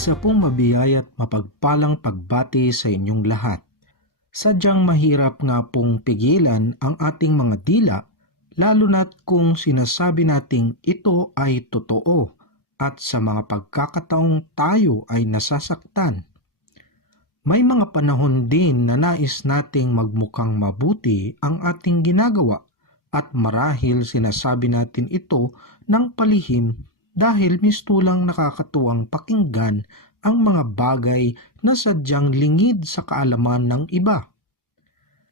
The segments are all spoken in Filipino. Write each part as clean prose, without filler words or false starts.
Isa pong mabiyay at mapagpalang pagbati sa inyong lahat. Sadyang mahirap nga pong pigilan ang ating mga dila, lalo na't kung sinasabi nating ito ay totoo at sa mga pagkakataong tayo ay nasasaktan. May mga panahon din na nais nating magmukhang mabuti ang ating ginagawa at marahil sinasabi natin ito ng palihim dahil mistulang nakakatuwang pakinggan ang mga bagay na sadyang lingid sa kaalaman ng iba.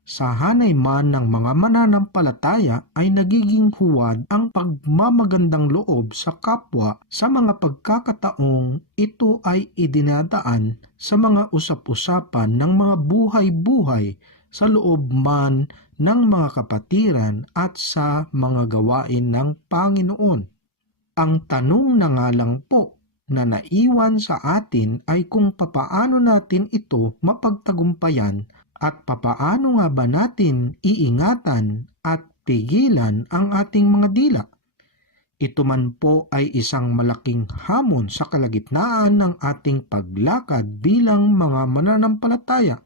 Sa hanay man ng mga mananampalataya ay nagiging huwad ang pagmamagandang loob sa kapwa sa mga pagkakataong ito ay idinadaan sa mga usap-usapan ng mga buhay-buhay sa loob man ng mga kapatiran at sa mga gawain ng Panginoon. Ang tanong na nga lang po na naiwan sa atin ay kung papaano natin ito mapagtagumpayan at papaano nga ba natin iingatan at pigilan ang ating mga dila. Ito man po ay isang malaking hamon sa kalagitnaan ng ating paglakad bilang mga mananampalataya.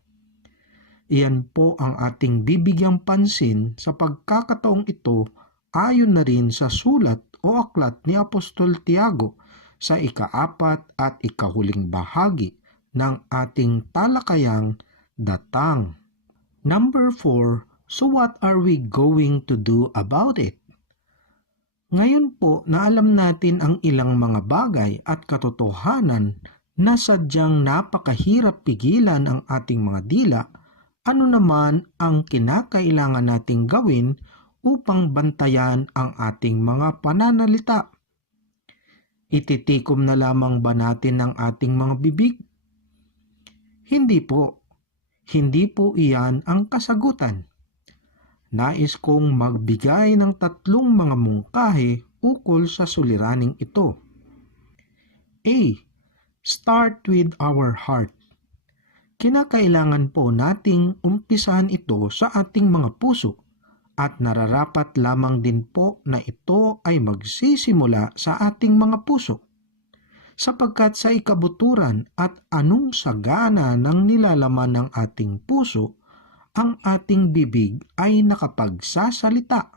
Iyan po ang ating bibigyang pansin sa pagkakataong ito ayon na rin sa sulat o aklat ni Apostol Tiago sa ika-4 at ikahuling bahagi ng ating talakayang datang. Number 4, so what are we going to do about it? Ngayon po na alam natin ang ilang mga bagay at katotohanan na sadyang napakahirap pigilan ang ating mga dila, ano naman ang kinakailangan nating gawin upang bantayan ang ating mga pananalita? Ititikom na lamang ba natin ang ating mga bibig? Hindi po. Hindi po iyan ang kasagutan. Nais kong magbigay ng 3 mga mungkahi ukol sa suliraning ito. A. Start with our heart. Kinakailangan po nating umpisahan ito sa ating mga puso at nararapat lamang din po na ito ay magsisimula sa ating mga puso. Sapagkat sa ikabuturan at anong sagana ng nilalaman ng ating puso, ang ating bibig ay nakapagsasalita.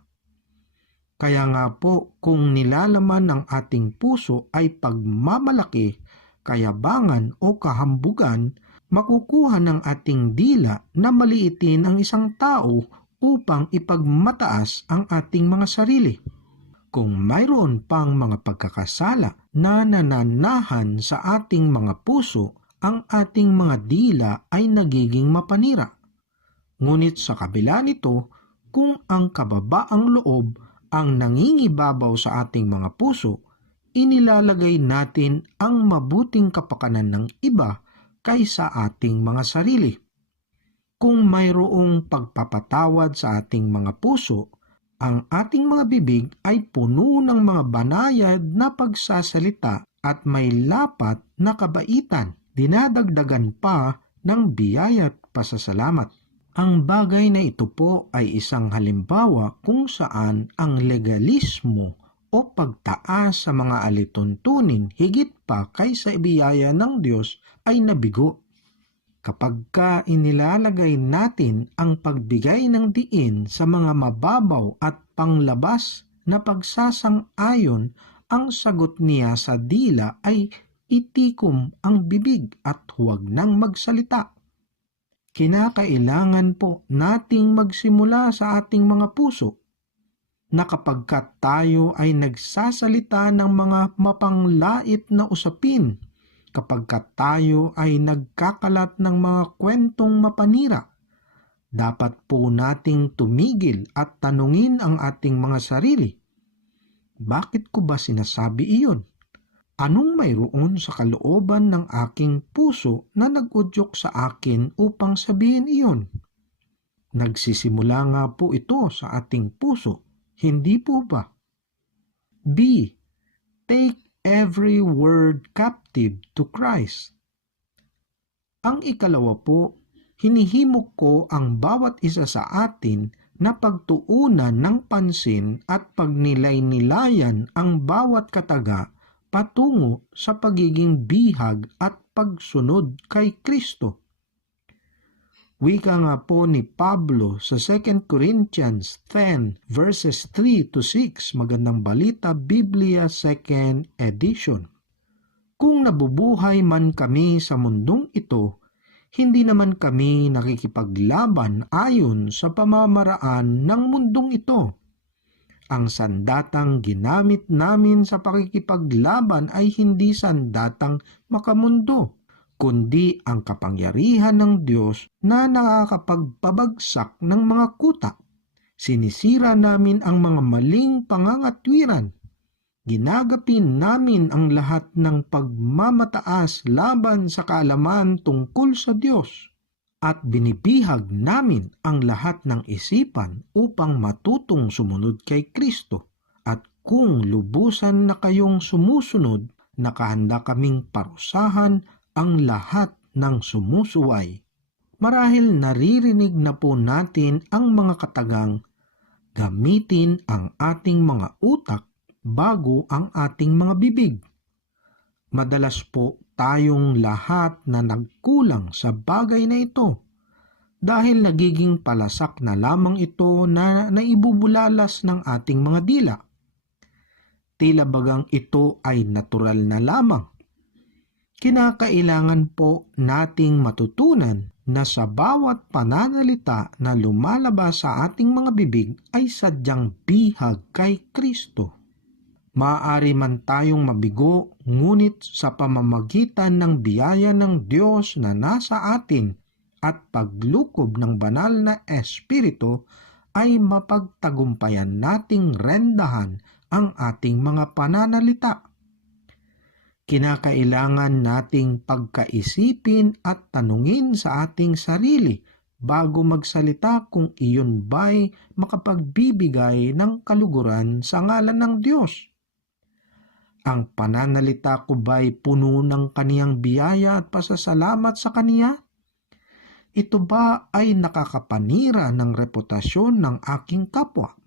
Kaya nga po kung nilalaman ng ating puso ay pagmamalaki, kayabangan o kahambugan, makukuha ng ating dila na maliitin ang isang tao upang ipagmataas ang ating mga sarili. Kung mayroon pang mga pagkakasala na nananahan sa ating mga puso, ang ating mga dila ay nagiging mapanira. Ngunit sa kabila nito, kung ang kababaang loob ang nangingibabaw sa ating mga puso, inilalagay natin ang mabuting kapakanan ng iba kaysa ating mga sarili. Kung mayroong pagpapatawad sa ating mga puso, ang ating mga bibig ay puno ng mga banayad na pagsasalita at may lapat na kabaitan, dinadagdagan pa ng biyaya at pasasalamat. Ang bagay na ito po ay isang halimbawa kung saan ang legalismo o pagtaas sa mga alituntunin higit pa kaysa biyaya ng Diyos ay nabigo. Kapag inilalagay natin ang pagbigay ng diin sa mga mababaw at panglabas na pagsasang-ayon, ang sagot niya sa dila ay itikom ang bibig at huwag nang magsalita. Kinakailangan po nating magsimula sa ating mga puso na kapagkat tayo ay nagsasalita ng mga mapanglait na usapin, kapagkat tayo ay nagkakalat ng mga kwentong mapanira, dapat po nating tumigil at tanungin ang ating mga sarili. Bakit ko ba sinasabi iyon? Anong mayroon sa kalooban ng aking puso na nag-udyok sa akin upang sabihin iyon? Nagsisimula nga po ito sa ating puso, hindi po ba? B. Take every word captive to Christ. Ang ikalawa po, hinihimok ko ang bawat isa sa atin na pagtuunan ng pansin at pagnilay-nilayan ang bawat kataga patungo sa pagiging bihag at pagsunod kay Kristo. Wika nga po ni Pablo sa 2 Corinthians 10 verses 3 to 6, Magandang Balita Biblia 2nd edition. Kung nabubuhay man kami sa mundong ito, hindi naman kami nakikipaglaban ayon sa pamamaraan ng mundong ito. Ang sandatang ginamit namin sa pakikipaglaban ay hindi sandatang makamundo, kundi ang kapangyarihan ng Diyos na nakakapagpabagsak ng mga kuta. Sinisira namin ang mga maling pangangatwiran. Ginagapin namin ang lahat ng pagmamataas laban sa kaalaman tungkol sa Diyos. At binibihag namin ang lahat ng isipan upang matutong sumunod kay Kristo. At kung lubusan na kayong sumusunod, nakahanda kaming parusahan ang lahat ng sumusuway. Marahil naririnig na po natin ang mga katagang, gamitin ang ating mga utak bago ang ating mga bibig. Madalas po tayong lahat na nagkulang sa bagay na ito dahil nagiging palasak na lamang ito na naibubulalas ng ating mga dila. Tila bagang ito ay natural na lamang. Kinakailangan po nating matutunan na sa bawat pananalita na lumalabas sa ating mga bibig ay sadyang bihag kay Kristo. Maaari man tayong mabigo, ngunit sa pamamagitan ng biyaya ng Diyos na nasa atin at paglukob ng banal na Espiritu ay mapagtagumpayan nating rendahan ang ating mga pananalita. Kinakailangan nating pagkaisipin at tanungin sa ating sarili bago magsalita kung iyon ba'y makapagbibigay ng kaluguran sa ngalan ng Diyos. Ang pananalita ko ba'y puno ng kaniyang biyaya at pasasalamat sa Kaniya? Ito ba ay nakakapanira ng reputasyon ng aking kapwa?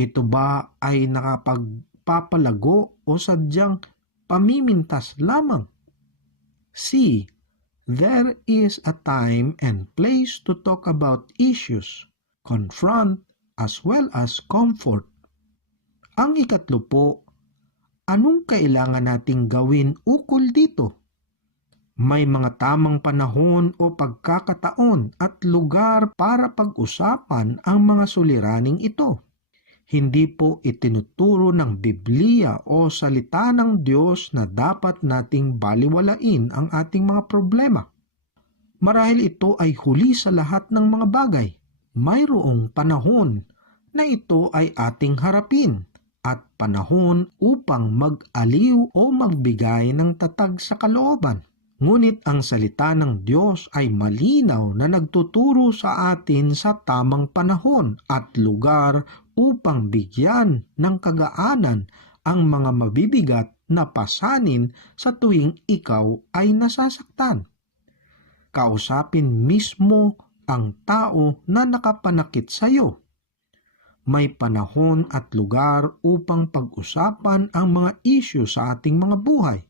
Ito ba ay nakapagpapalago o sadyang pamimintas lamang? See, there is a time and place to talk about issues, confront as well as comfort. Ang ikatlo po, anong kailangan nating gawin ukol dito? May mga tamang panahon o pagkakataon at lugar para pag-usapan ang mga suliraning ito. Hindi po itinuturo ng Biblia o salita ng Diyos na dapat nating baliwalain ang ating mga problema. Marahil ito ay huli sa lahat ng mga bagay. Mayroong panahon na ito ay ating harapin at panahon upang mag-aliw o magbigay ng tatag sa kalooban. Ngunit ang salita ng Diyos ay malinaw na nagtuturo sa atin sa tamang panahon at lugar upang bigyan ng kagaanan ang mga mabibigat na pasanin sa tuwing ikaw ay nasasaktan. Kausapin mismo ang tao na nakapanakit sa iyo. May panahon at lugar upang pag-usapan ang mga isyu sa ating mga buhay.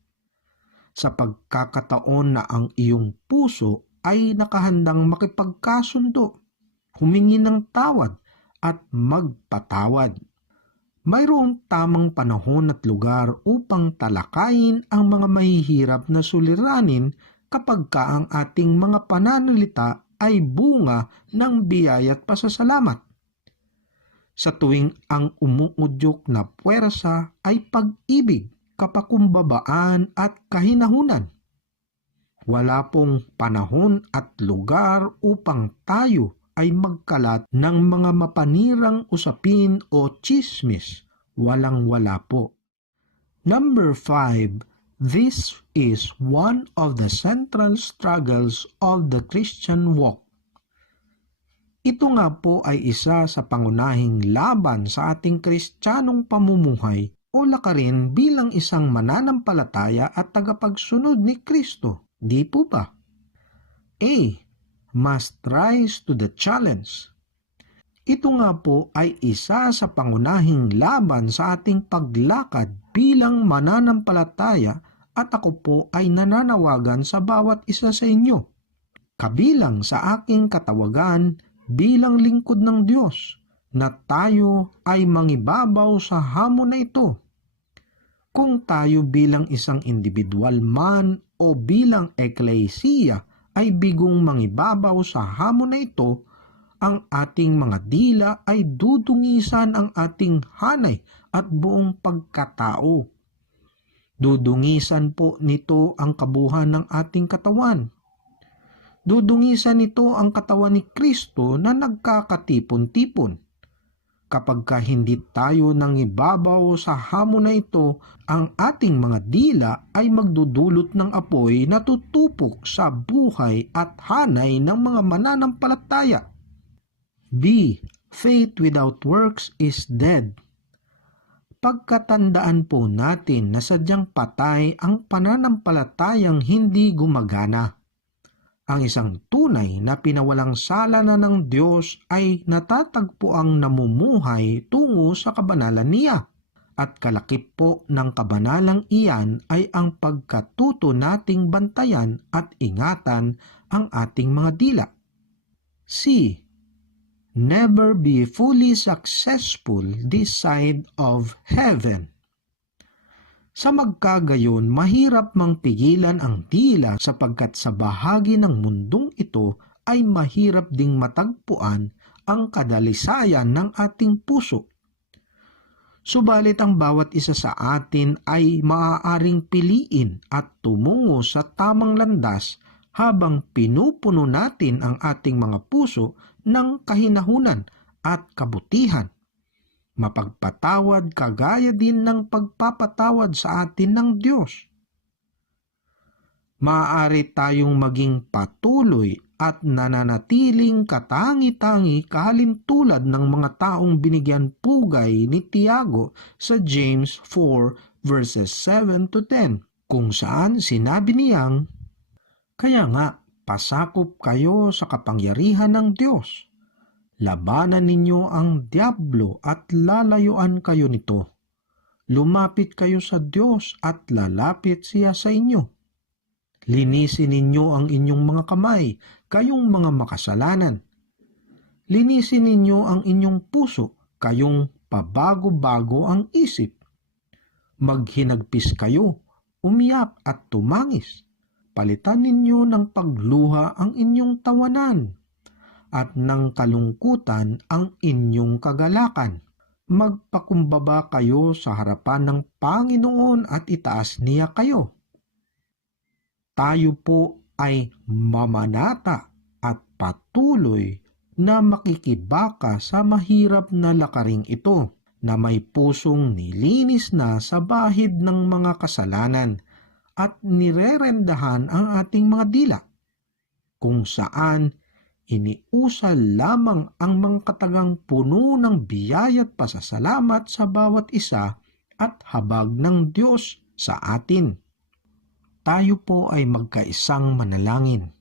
Sa pagkakataon na ang iyong puso ay nakahandang makipagkasundo, humingi ng tawad at magpatawad. Mayroong tamang panahon at lugar upang talakayin ang mga mahihirap na suliranin kapag ang ating mga pananalita ay bunga ng biyaya at pasasalamat. Sa tuwing ang umuudyok na puwersa ay pag-ibig, kapakumbabaan at kahinahunan. Wala pong panahon at lugar upang tayo ay magkalat ng mga mapanirang usapin o tsismis. Walang-wala po. Number 5, this is one of the central struggles of the Christian walk. Ito nga po ay isa sa pangunahing laban sa ating Kristiyanong pamumuhay o lakarin bilang isang mananampalataya at tagapagsunod ni Kristo. Di po ba? A. Must rise to the challenge. Ito nga po ay isa sa pangunahing laban sa ating paglakad bilang mananampalataya at ako po ay nananawagan sa bawat isa sa inyo. Kabilang sa aking katawagan bilang lingkod ng Diyos na tayo ay mangibabaw sa hamon na ito. Kung tayo bilang isang individual man o bilang eklesiya ay bigong mangibabaw sa hamon na ito, ang ating mga dila ay dudungisan ang ating hanay at buong pagkatao. Dudungisan po nito ang kabuhan ng ating katawan. Dudungisan nito ang katawan ni Kristo na nagkakatipon-tipon. Kapag hindi tayo nangibabaw sa hamon na ito, ang ating mga dila ay magdudulot ng apoy na tutupok sa buhay at hanay ng mga mananampalataya. B. Faith without works is dead. Pagkatandaan po natin na sadyang patay ang pananampalatayang hindi gumagana. Ang isang tunay na pinawalang sala na ng Diyos ay natatagpuang namumuhay tungo sa kabanalan niya. At kalakip po ng kabanalang iyan ay ang pagkatuto nating bantayan at ingatan ang ating mga dila. C. Never be fully successful this side of heaven. Sa magkagayon, mahirap mang pigilan ang dila sapagkat sa bahagi ng mundong ito ay mahirap ding matagpuan ang kadalisayan ng ating puso. Subalit ang bawat isa sa atin ay maaaring piliin at tumungo sa tamang landas habang pinupuno natin ang ating mga puso ng kahinahunan at kabutihan. Mapagpatawad kagaya din ng pagpapatawad sa atin ng Diyos. Maaari tayong maging patuloy at nananatiling katangi-tangi kahalintulad ng mga taong binigyan pugay ni Tiago sa James 4 verses 7 to 10, kung saan sinabi niyang, "Kaya nga, pasakop kayo sa kapangyarihan ng Diyos. Labanan ninyo ang dyablo at lalayuan kayo nito. Lumapit kayo sa Diyos at lalapit siya sa inyo. Linisin ninyo ang inyong mga kamay, kayong mga makasalanan. Linisin ninyo ang inyong puso, kayong pabago-bago ang isip. Maghinagpis kayo, umiyak at tumangis. Palitan ninyo ng pagluha ang inyong tawanan at ng kalungkutan ang inyong kagalakan. Magpakumbaba kayo sa harapan ng Panginoon at itaas niya kayo. Tayo po ay mamanata at patuloy na makikibaka sa mahirap na lakaring ito na may pusong nilinis na sa bahid ng mga kasalanan at nirerendahan ang ating mga dila, kung saan iniusal lamang ang mga katagang puno ng biyaya at pasasalamat sa bawat isa at habag ng Diyos sa atin. Tayo po ay magkaisang manalangin.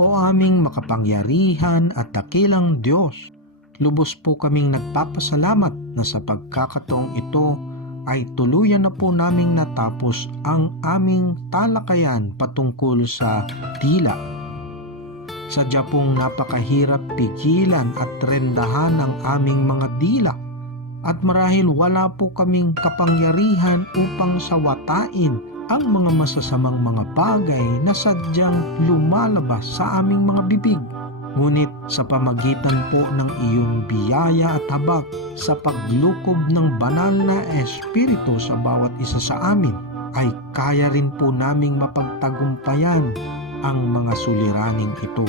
O aming makapangyarihan at dakilang Diyos, lubos po kaming nagpapasalamat na sa pagkakataong ito ay tuluyan na po naming natapos ang aming talakayan patungkol sa dila. Sadya pong napakahirap pigilan at rendahan ang aming mga dila at marahil wala po kaming kapangyarihan upang sawatain ang mga masasamang mga bagay na sadyang lumalabas sa aming mga bibig. Ngunit sa pamagitan po ng iyong biyaya at habag sa paglukob ng banal na Espiritu sa bawat isa sa amin, ay kaya rin po naming mapagtagumpayan ang mga suliraning ito.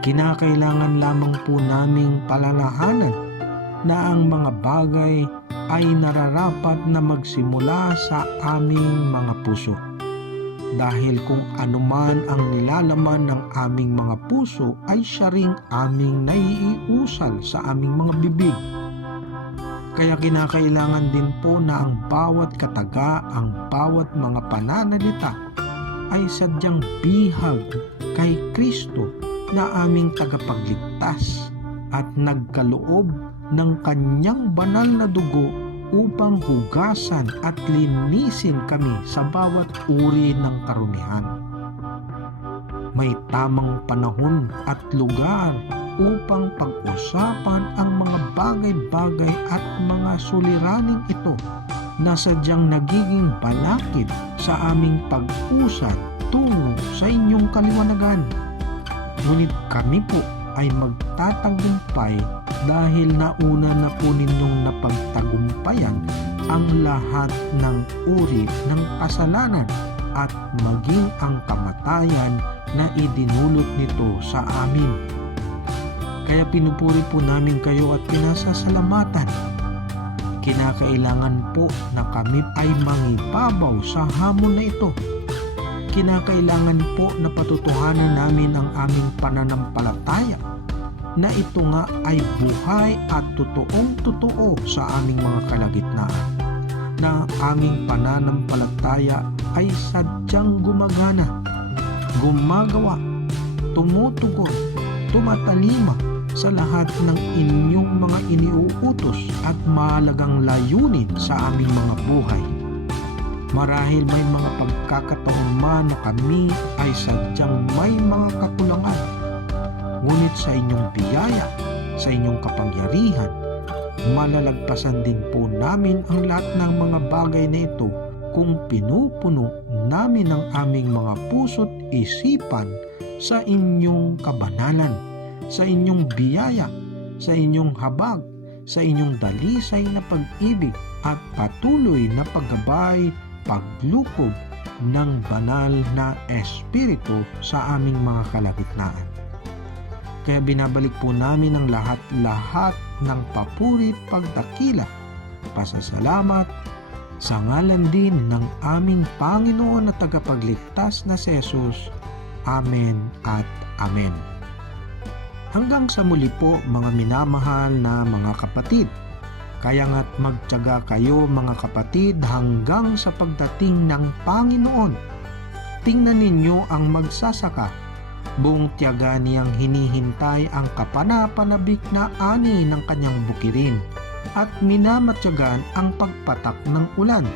Kinakailangan lamang po naming palalahanan na ang mga bagay ay nararapat na magsimula sa aming mga puso. Dahil kung anuman ang nilalaman ng aming mga puso ay siya ring aming naiiusal sa aming mga bibig. Kaya kinakailangan din po na ang bawat kataga, ang bawat mga pananalita ay sadyang bihag kay Kristo na aming tagapagligtas at nagkaloob ng kanyang banal na dugo upang hugasan at linisin kami sa bawat uri ng karumihan. May tamang panahon at lugar upang pag-usapan ang mga bagay-bagay at mga suliraning ito na sadyang nagiging balakid sa aming pag-usad tungo sa inyong kaliwanagan. Ngunit kami po ay magtatagumpay dahil nauna na po ninyong napagtagumpayan ang lahat ng uri ng kasalanan at maging ang kamatayan na idinulot nito sa amin. Kaya pinupuri po namin kayo at pinasasalamatan. Kinakailangan po na kami ay mangibabaw sa hamon na ito. Kinakailangan po na patutuhanan namin ang aming pananampalataya na ito nga ay buhay at totoong-totoo sa aming mga kalagitnaan, na aming pananampalataya ay sadyang gumagana, gumagawa, tumutugon, tumatalima sa lahat ng inyong mga iniuutos at mahalagang layunin sa aming mga buhay. Marahil may mga pagkakataon man na kami ay sadyang may mga kakulangan, ngunit sa inyong biyaya, sa inyong kapangyarihan, malalagpasan din po namin ang lahat ng mga bagay na ito kung pinupuno namin ang aming mga puso't isipan sa inyong kabanalan, sa inyong biyaya, sa inyong habag, sa inyong dalisay na pag-ibig at patuloy na paggabay, paglukob ng banal na Espiritu sa aming mga kalagitnaan. Kaya binabalik po namin ang lahat-lahat ng papuri, pagdakila, pasasalamat sa ngalan din ng aming Panginoon at tagapagligtas na si Jesus. Amen at Amen. Hanggang sa muli po mga minamahal na mga kapatid. Kaya nga't magtiyaga kayo mga kapatid hanggang sa pagdating ng Panginoon. Tingnan ninyo ang magsasaka. Buong tiyaga niyang hinihintay ang kapanapanabik na ani ng kanyang bukirin at minamatyagan ang pagpatak ng ulan.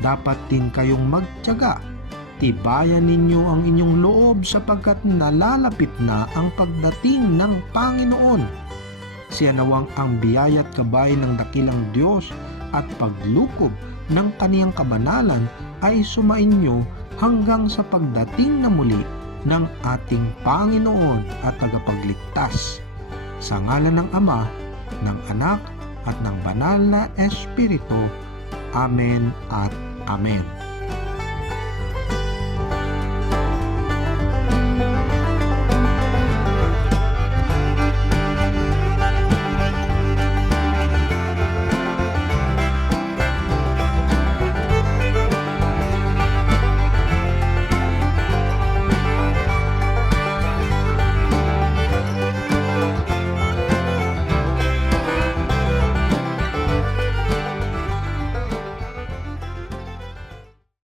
Dapat din kayong magtiyaga. Tibayan ninyo ang inyong loob sapagkat nalalapit na ang pagdating ng Panginoon. Siya nawang ang biyaya at gabay ng dakilang Diyos at paglukob ng kaniyang kabanalan ay sumainyo hanggang sa pagdating na muli ng ating Panginoon at tagapagligtas. Sa ngalan ng Ama, ng Anak, at ng Banal na Espiritu. Amen at Amen.